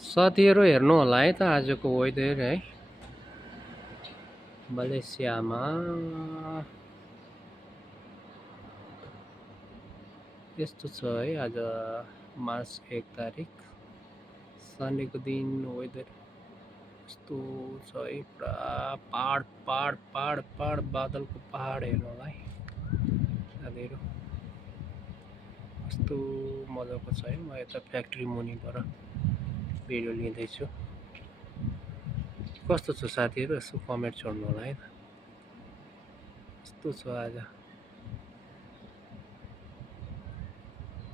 साथीहरू हेर्नु होला है त आजको वेदर है मलेसियामा यस्तो छ है। आज मार्च 1 तारिक सन्डेको दिन वेदर यस्तो छ है। पुरा पहाड पहाड पहाड पहाड बादलको पहाड हेर्नु होला है साथीहरू। कस्तो मजाको छ है। म यता फ्याक्ट्री मुनिबाट भिडियो लिँदैछु। कस्तो छ साथीहरू यसो कमेन्ट छोड्नु होला है त। कस्तो छ आज।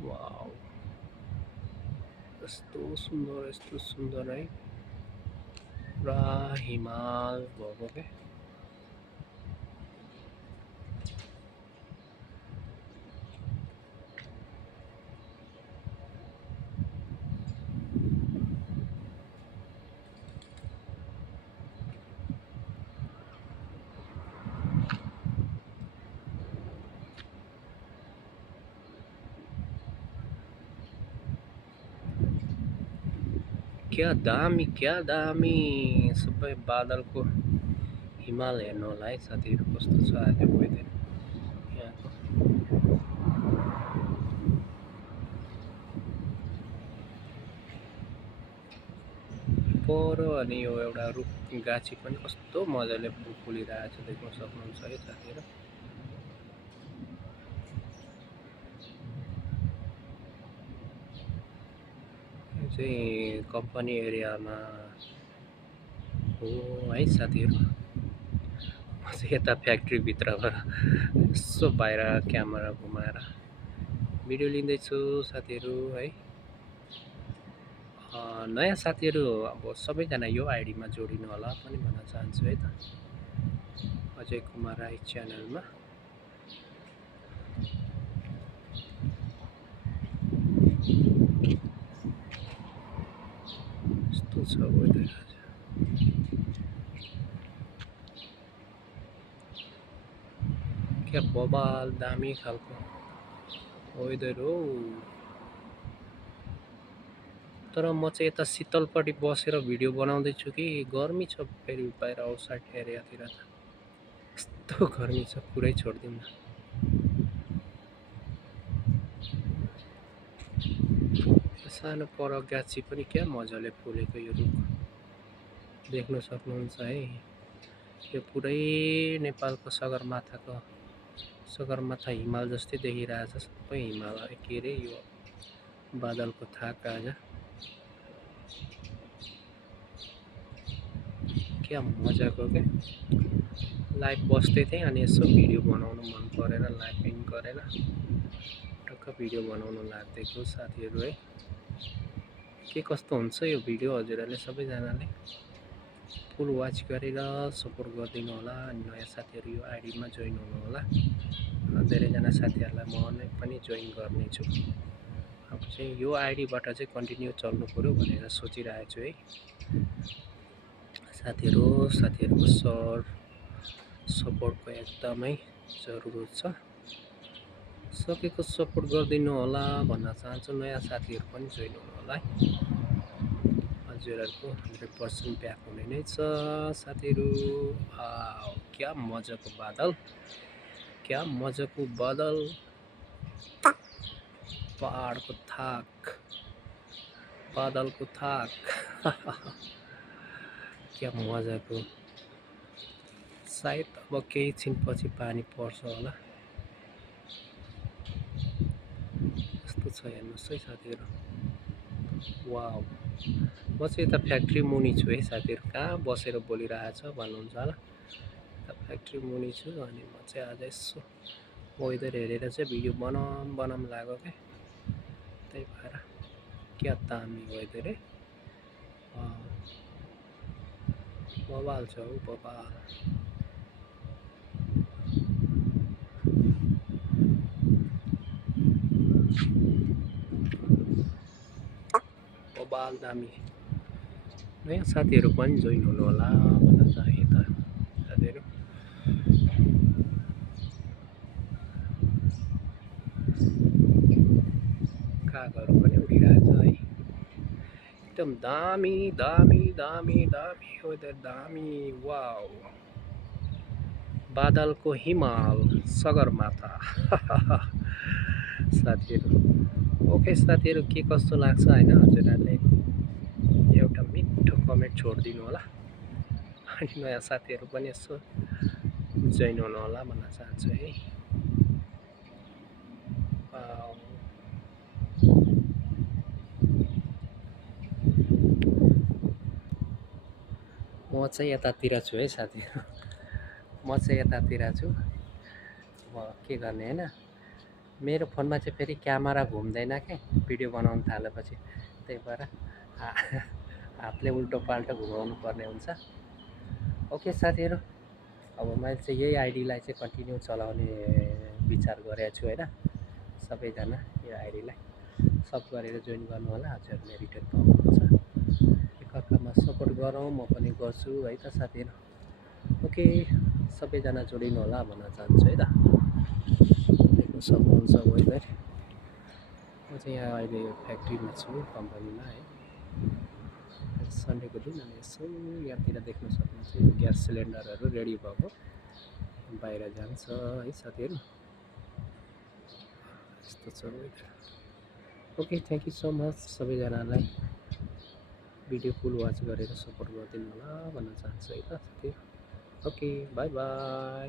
वाउ यस्तो सुन्दर है। पुरा हिमाल भएको के। क्या दामी सबै बादलको हिमाल हेर्नु होला है साथीहरू। कस्तो छ आज वेदर यहाँको। पर अनि यो एउटा रुख गाछी पनि कस्तो मजाले फुल फुलिरहेको छ देख्न सक्नुहुन्छ है साथीहरू। यो चाहिँ कम्पनी एरियामा हो है साथीहरू। म चाहिँ यता फ्याक्ट्रीभित्रबाट यसो बाहिर क्यामेरा घुमाएर भिडियो लिँदैछु साथीहरू है। नयाँ साथीहरू अब सबैजना यो आइडीमा जोडिनु होला पनि भन्न चाहन्छु है त। अजय कुमार राई च्यानलमा यस्तो छ वेदर आज। क्या बबाल दामी खालको वेदर हो। तर म चाहिँ यता शीतलपट्टि बसेर भिडियो बनाउँदैछु कि गर्मी छ फेरि बाहिर आउटसाइड एरियातिर त यस्तो गर्मी छ पुरै छोडिदिउँ न। सानो पर गाछी पनि क्या मजाले फुलेको यो रुख देख्न सक्नुहुन्छ है। यो पुरै नेपालको सगरमाथा हिमाल जस्तै देखिरहेछ। सबै हिमाल के अरे यो बादलको थाक आज क्या मजाको क्या। लाइभ बस्दै थिएँ अनि यसो भिडियो बनाउनु मन परेर लाइभ इन गरेर टक्क भिडियो बनाउनु लाग्दिएको साथीहरू है। के कस्तो हुन्छ यो भिडियो हजुरहरूले सबैजनाले फुल वाच गरेर सपोर्ट गरिदिनु होला। अनि नयाँ साथीहरू यो आइडीमा जोइन हुनु होला। धेरैजना साथीहरूलाई म नै पनि जोइन गर्नेछु। अब चाहिँ यो आइडीबाट चाहिँ कन्टिन्यू चल्नु पऱ्यो भनेर सोचिरहेको छु है साथीहरूको सपोर्टको एकदमै जरुरत छ। सकेको सपोर्ट गरिदिनु होला भन्न चाहन्छु। नयाँ साथीहरू पनि जोइन हुनु होला है। हजुरहरूको 100% ब्याक हुने नै छ साथीहरू। क्या मजाको बादल, क्या मजाको बादल, पहाडको थाक, बादलको थाक क्या मजाको। सायद अब केही छिनपछि पानी पर्छ होला। यस्तो छ हेर्नुहोस् है साथीहरू। वाउ म चाहिँ यता फ्याक्ट्री मुनि छु है साथीहरू। कहाँ बसेर बोलिरहेछ भन्नुहुन्छ होला। फ्याक्ट्री मुनि छु अनि म चाहिँ आज यसो वेदर हेरेर चाहिँ भिडियो बनाऊँ लाग्यो क्या। त्यही भएर क्या दामी वेदर है। बबाल छ हौ बबाल। बबाल दामी। नयाँ साथीहरू पनि जोइन हुनु होला भन्न चाहे त साथीहरू। कागहरू पनि उडिरहेछ है। एकदम दामी दामी दामी दामी वेदर दामी वाउ बादलको हिमाल सगरमाथा साथीहरू ओके साथीहरू के कस्तो लाग्छ होइन हजुरहरूले एउटा मिठो कमेन्ट छोडिदिनु होला अनि नयाँ साथीहरू पनि यसो जोइन हुनु होला भन्न चाहन्छु है वाउ। म चाहिँ यतातिर छु है साथीहरू म चाहिँ यतातिर छु अब के गर्ने होइन मेरो फोनमा चाहिँ फेरि क्यामेरा घुम्दैन के भिडियो बनाउनु थालेपछि त्यही भएर हातले उल्टो पाल्टो घुमाउनु पर्ने हुन्छ ओके साथीहरू अब मैले चाहिँ यही आइडीलाई चाहिँ कन्टिन्यू चलाउने विचार गरेको छु होइन सबैजना यो आइडीलाई सब गरेर जोइन गर्नु होला हजुरहरूले रिटर्न पाउनुहुन्छ एकअर्कामा सपोर्ट गरौँ म पनि गर्छु है त साथीहरू ओके सबैजना जोडिनु होला भन्न चाहन्छु है त देख्नु सक्नुहुन्छ वेदर म चाहिँ यहाँ अहिले यो फ्याक्ट्रीमा छु कम्पनीमा है सन्डेको दिन अनि यसो यहाँतिर देख्न सक्नुहुन्छ यो ग्यास सिलिन्डरहरू रेडी भएको बाहिर जान्छ है साथीहरू यस्तो छ weather okay thank you so much सबैजनालाई भिडियो फुल वाच गरेर सपोर्ट गरिदिनु होला भन्न चाहन्छु है त साथीहरू ओके बाई बाई